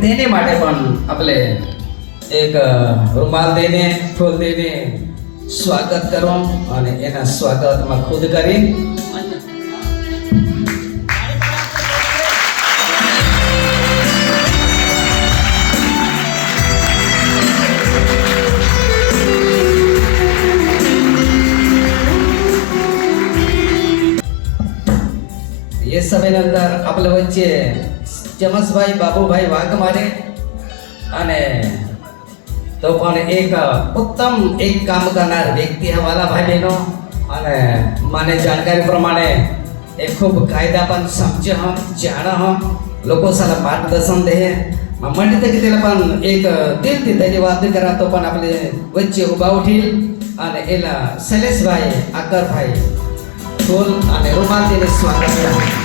તેને માટે પણ આપણે એક રૂમાલ દઈને ફૂલ દઈને સ્વાગત કરો અને એના સ્વાગતમાં ખુદ કરી ये સમયની અંદર આપણે વચ્ચે ચમસભાઈ બાબુભાઈ વાઘમારે અને તો પણ એક ઉત્તમ એક કામ કરનાર વ્યક્તિ હવાલા ભાઈ બહેનો અને મને જાણકારી પ્રમાણે એ ખૂબ કાયદા પણ સમજ જાણ લોકો સારા માર્ગદર્શન દે મંડી તકે તેલા પણ એક દિલથી ધન્યવાદ કરાતો પણ આપણે વચ્ચે ઉભા ઉઠી અને એલા શૈલેષભાઈ આકરભાઈ ફૂલ અને રૂમાલથી સ્વાગત કર્યું.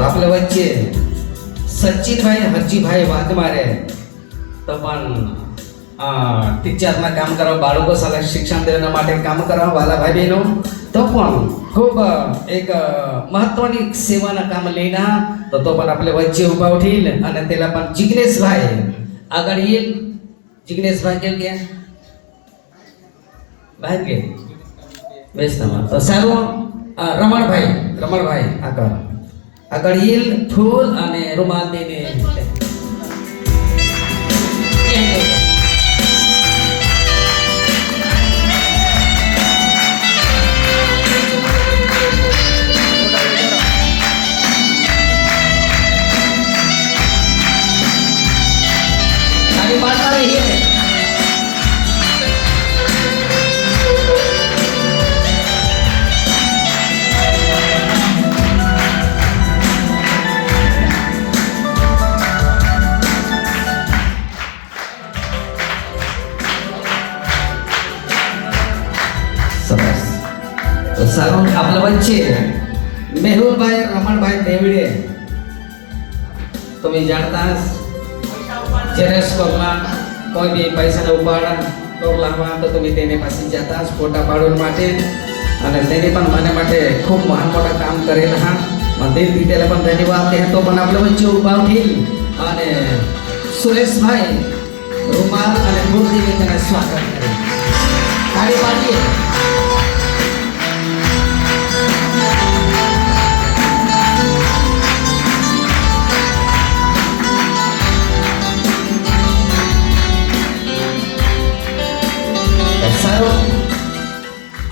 આપણે વચ્ચે સચિનભાઈ હરજીભાઈ વાઘમારે તો પણ ટીચરના કામ કરવા બાળકો સાથે શિક્ષણ દેવા માટે કામ કરવા વાલા ભાઈ બહેનો તો પણ ખૂબ એક મહત્વની સેવાના કામ લઈને તો પણ આપણે વચ્ચે ઊભા ઉઠી અને તેલા પણ જિગ્નેશભાઈ આગળ જિગ્નેશભાઈ કેમ ગયા બહાર કે બેસ તમાર તો સારું રમણભાઈ આગળ ફૂલ અને રૂમાલ દઈને સારું આપણા વચ્ચે મેહુલભાઈ રમણભાઈ દેવડે તમે જાણતા જેરેસ કોલમાં કોઈ બી પૈસાના ઉપાડ ટોક લાવવા તો તમે તેને પાસે જતા ફોટા પાડવા માટે અને તેને પણ મને માટે ખૂબ મહાન મોટા કામ કરેલા દિલથી તેને પણ ધન્યવાદ કહેતો પણ આપણે વચ્ચે ઉભા ઉઠી અને સુરેશભાઈ રૂમાલ અને ફૂલથી તેને સ્વાગત કરે તાળી પાડીએ.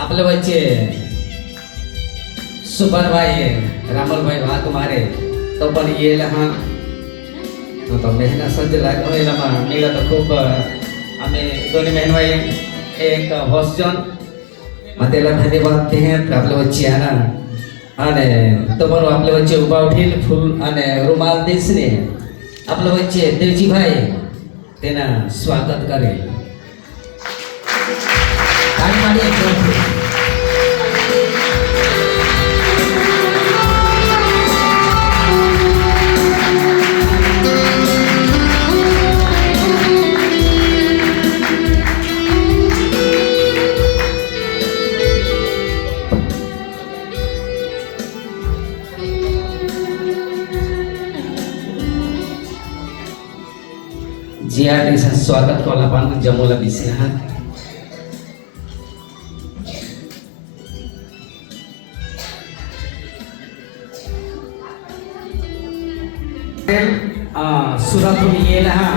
આપણે વચ્ચે સુભાનભાઈ રામલભાઈ વાઘમારે તો પણ એ લહા તો મહેનત સજ્જ લાગ્યો એલામાં મેળા તો ખૂબ અમે दोन्ही બહેનભાઈ એક હોસ્ટન mateલા ધન્યવાદ તે આપણે વચ્ચે આના અને તમારો આપણે વચ્ચે ઊભા ઉઠીને ફૂલ અને રૂમાલ દેશને આપણે વચ્ચે દેવજીભાઈ તેના સ્વાગત કરે તાળી પાડીએ. जिया स्वागत को लापान जमोला बिसिहा સુરત મિયેલા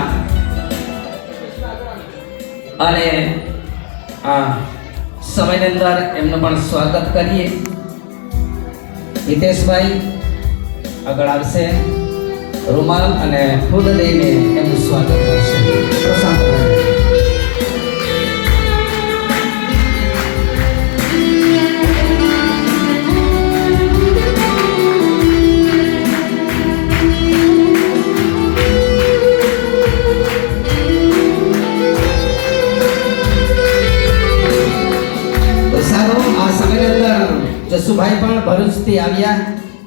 અને સમયની અંદર એમનું પણ સ્વાગત કરીએ. હિતેશભાઈ આગળ આવશે રૂમાલ અને ફૂલ દઈને એમનું સ્વાગત કરશે. પ્રશાંતભાઈ જસુભાઈ પણ ભરૂચથી આવ્યા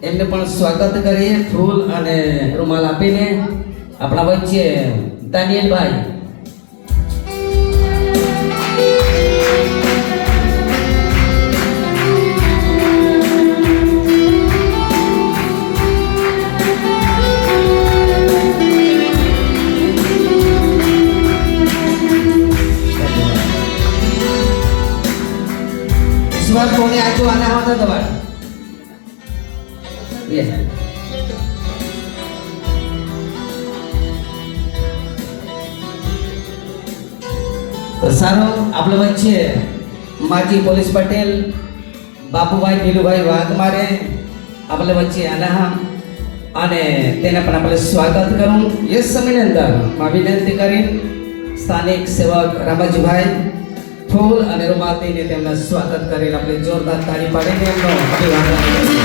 એમને પણ સ્વાગત કરીએ ફૂલ અને રૂમાલ આપીને. આપણા વચ્ચે દાનિયેલભાઈ મને આજુ આના હતા દવા તો સારો આપણા વચ્ચે માજી પોલીસ પટેલ બાપુભાઈ નીલુભાઈ વાઘમારે આપણા વચ્ચે આના અને તેને પણ આપણે સ્વાગત કરું એ સમયની અંદર માં વિનંતી કરી સ્થાનિક સેવક રામાજીભાઈ ફૂલ અને રૂમાલથી તેમના સ્વાગત કરી આપણે જોરદાર તાળી પાડીને એમનો અભિવાદન કરીએ.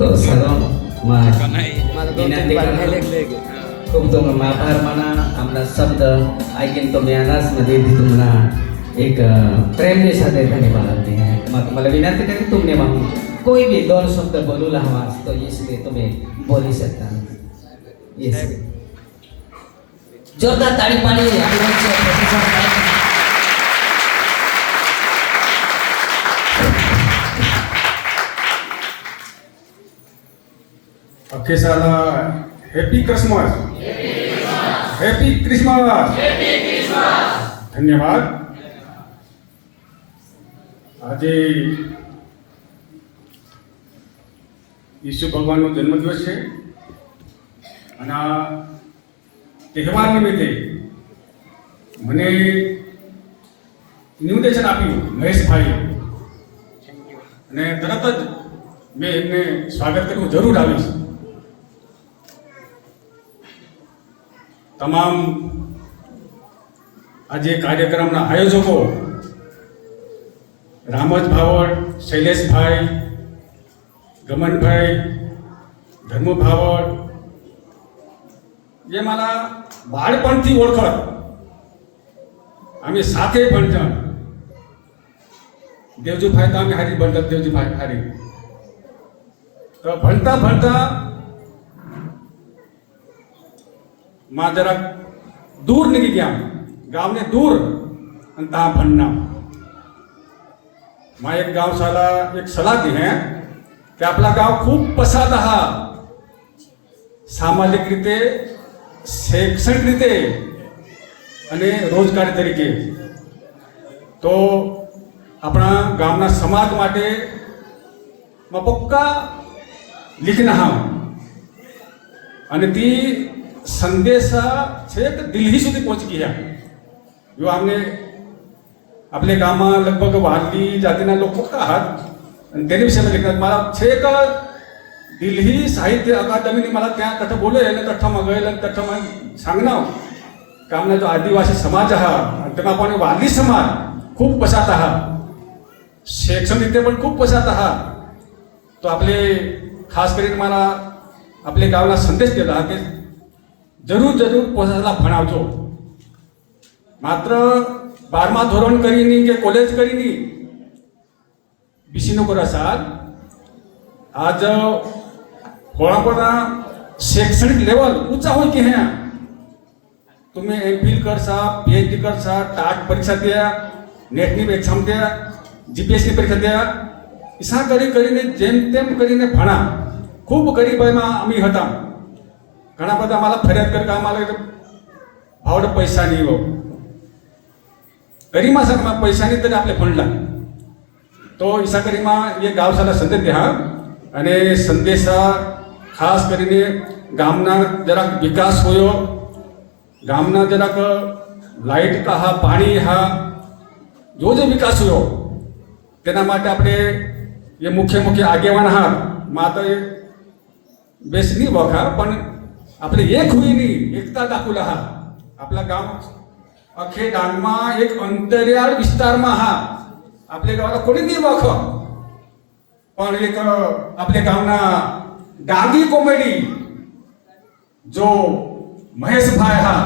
तो सर्व विनंती खूप तुम्हाला आभार माना आमना शब्द ऐकून तुम्ही अनासमध्ये तुम्हाला एक प्रेमने સાથે ધન્યવાદ આપते हैं मैं तुम्हाला विनंती करें तुमने मग कोई भी दोन शब्द बोलूला हवा तो इसलिए तुम्ही बोली सकता यस जोरदार ताली पाडी आपल्या प्रोफेसर अखे साला हैप्पी क्रिसमस हैप्पी क्रिसमस धन्यवाद. आज ईशु भगवान जन्मदिवस है અને આ તહેવાર નિમિત્તે મને ઇન્વિટેશન આપ્યું મહેશભાઈએ અને તરત જ મેં એમને સ્વાગત કર્યું જરૂર આવીશ. તમામ આજે કાર્યક્રમના આયોજકો રામજ ભાવડ, શૈલેષભાઈ, ગમનભાઈ, ધર્મુ ભાવડ જે મારા બાળપણથી ઓળખત અમે સાથે ભણતા. દેવજીભાઈ તો અમે હારી ભણતા, દેવજીભાઈ હારી તો ભણતા ભણતા માં जरा दूर निकल गया गांव ने दूर अंता भरना माँ एक गांव साला एक सलाह दी है कि आपला गांव खूप पसाद हा सामाजिक रीते शैक्षणिक रीते અને રોજગારી તરીકે તો આપણા ગામના સમાજ માટે માં પક્કા લીખના હા અને ती संदेशा छेक दिल्ली સુધી પહોંચી ગયા. જો આમને आपले गामा लगभग वारली जातीना लोक फक्त आहात आणि त्याने विषयामध्ये लिखतात मला छेक दिल्ली साहित्य अकादमीने मला त्या तठ बोलले आणि तठ मगल आणि तठ मग सांगणार कामना जो आदिवासी समाज हा आणि तेव्हा आपण वारली समाज खूप पसात आहात शैक्षणिक पण खूप पसात आहात तो आपले खास करून मला आपले गावला संदेश दिला की जरूर जरूर पोसाला भणावજો. मात्र 12મા ધોરણ કરીને કે કોલેજ કરીને બીસી નો કરાસાલ आज थोड़ा शैक्षणिक लेवल ऊंचा हो के हैं तुम्हें एमफिल कर सा पीएचडी कर सा टाट परीक्षा दिया नेट ની एग्जाम दिया जीपीएससी परीक्षा दिया इसा કરીને જેમ તેમ કરીને ભણા ખૂબ ગરીબાઈમાં અમે હતા. ઘણા બધા અમારા ફરિયાદ કરતા અમારે ભાવડે પૈસા નહીં हो ગરીમાં સરમાં પૈસા નહીં તને આપણે ભણલા તો ઈસા કરીમાં એ ગાવ સાલા સંદેશ દ્યા અને સંદેશા ખાસ કરીને ગામના જરાક વિકાસ હોયો ગામના જરાક લાઇટ કા હા પાણી હા जो जो विकास होयो તેના માટે આપણે એ મુખ્ય મુખ્ય આગેવાન હા માત્ર બેસ નહીં વખા પણ આપણે એક હુઈની એકતા દાખવલા હા. આપલા ગામ અખે ડાંગમાં એક અંતરિયાળ વિસ્તારમાં હા आपले गावाला कोणी नाही वख पण एक आपल्या गावना डांगी कॉमेडी जो महेशभाई हा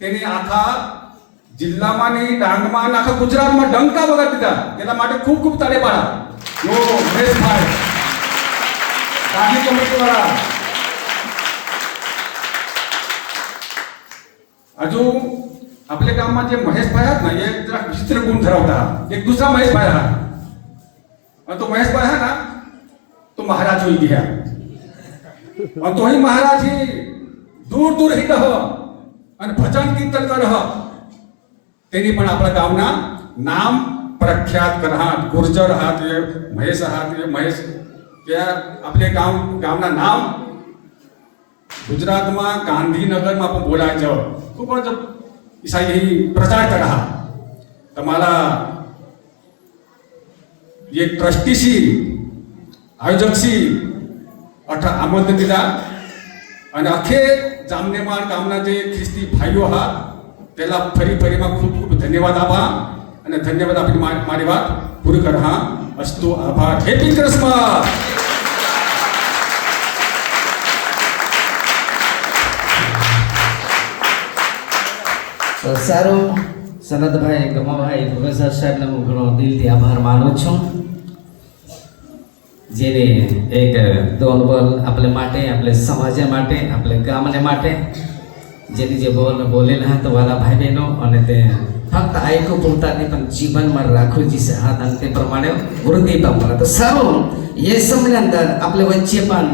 तेने आखा जिल्हाમાં ની ડાંગમાં આખા ગુજરાતમાં ડંકા વગાડી દીધા. તેના માટે ખૂબ ખૂબ તાળી પાડા. જો મહેશભાઈ डांगी कॉमेडी वाला अजून आपल्या गावात जे महेशभाई आहेत ना, एक जरा विचित्र गुण ठरवता. एक दुसरा महेशभाई हा, आणि तो महेशभाई हा ना, तो महाराज होई घ्या, आणि तोही महाराज ही दूर दूर ही रह आणि भजन कीर्तन कर त्यांनी पण आपल्या गावना नाम प्रख्यात करहात. गुर्जर आहात, महेश आहात, महेश त्या आपले गावना नाम गुजरातમાં ગાંધીનગરમાં પણ બોલાય છે. ખૂબ જ ઈસાઈ પ્રચાર કરા તમારા જે ટ્રસ્ટીસી આયોજકસી અઠા આમંત્રણ દીધા અને આખે જામનેમાર ગામના જે ખ્રિસ્તી ભાઈઓ હા તેલા ફરીમાં ખૂબ ખૂબ ધન્યવાદ આપા અને ધન્યવાદ આપીને મારી વાત પૂરી કરા. અસ્તુ આભાર. Happy Christmas. તો સારું, સનતભાઈ, ગમાભાઈ, પ્રોફેસર સાહેબને હું ઘણો દિલથી આભાર માનું છું, જેને એક દોનબલ આપણા માટે, આપણા સમાજ માટે, આપણા ગામને માટે જેની જે બોલેલા હતા વાલા ભાઈ બહેનો, અને તે ફક્ત આયકું પૂરતા નહીં પણ જીવનમાં રાખવું जी હાથ અને તે પ્રમાણે વૃદ્ધિ પામવાના. તો સારું, એ સમયની અંદર આપણે વચ્ચે પણ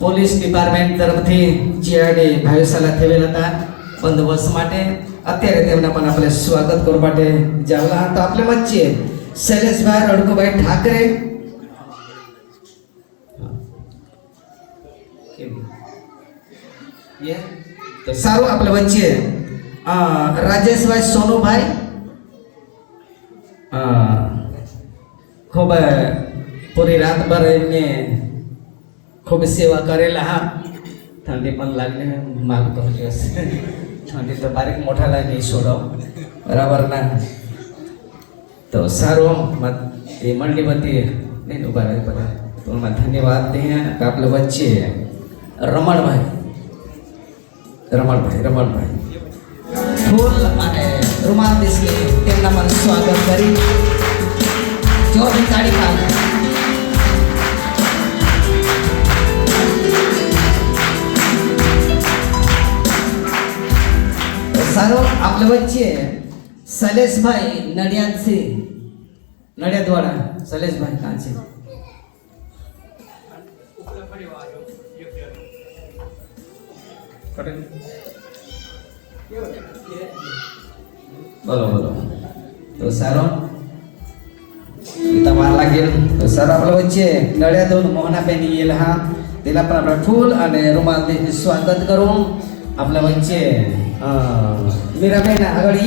પોલીસ ડિપાર્ટમેન્ટ તરફથી જીઆરડી ભાઈશાલા થયેલા હતા બંદોબસ્ત માટે. અત્યારે તેમના પણ આપણે સ્વાગત કરવા માટે જાવલા હતા. આપણે વચ્ચે શૈલેષભાઈ રડકુભાઈ ઠાકરે, તો સારું, આપણે વચ્ચે રાજેશભાઈ સોનુભાઈ ખૂબ પૂરી રાતભર એમને ખૂબ સેવા કરેલા. હા, ઠંડી પણ લાગને માગ કરજો, ઠંડી તો બારીક મોટા લાગે છોડો બરાબર ના. તો સારું, એ મંડળી બધી નહીં ઉભા રહે બધા તો એમાં ધન્યવાદ દઈએ. આપણે વચ્ચે રમણભાઈ ફૂલ અને રૂમાલ દેશની તેમના પણ સ્વાગત કરી જોરથી તાળી પાડો. સારો, આપણે વચ્ચે શૈલેષભાઈ નડિયાદથી, નડિયાદવાળા શૈલેષભાઈ કાં છે? બોલો. તો સારો, તમારા લાગેલ. તો સારો, આપણે વચ્ચે નડિયાદ મોહનાબેન येला હા તેના પણ આપણે ફૂલ અને રૂમાલ સ્વાગત કરું. આપણે વચ્ચે મીરાબેન આગળ